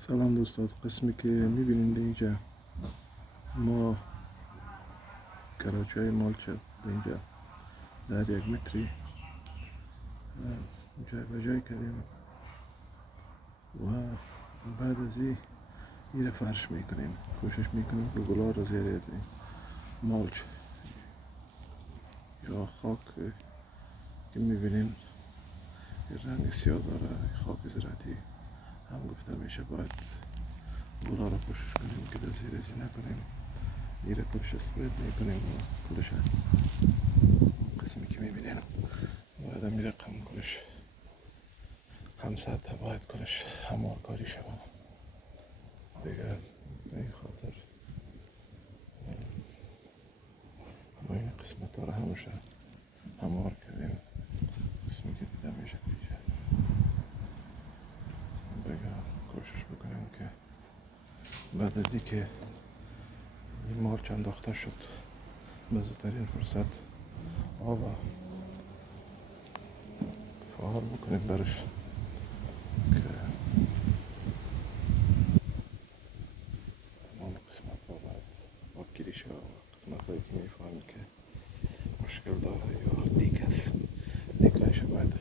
سلام دوستان، قسمی که میبینید اینجا ما کراچای مالچه اینجا در 1 متری جای به جای کردیم و بعد از این فرش میکنیم. کوشش میکنیم که گلا رو زیر مالچ یا خاک که میبینیم رنگ سیاه داره، خاک زراعتی هم گفته میشه. باید گلا رو کوشش کنیم که در زیر نکنیم. میره کلش اسپرید میکنیم و کلش قسمی که میبینیم باید میره قم کلش هم سطح باید کلش هموارکاری شود دیگر. به این خاطر ما این قسمت ها رو همشه هموار کردیم. قسمی که دیده میشه دیگه دیگر کوشش بکنیم که بعد از که این مالچ انداخته شد به زودترین فرصت آب فعال بکنیم برش که تمام قسمت ها باید آبگیری شود و قسمت هایی که میفهمید که مشکل داره یا لیک هست لیکایش باید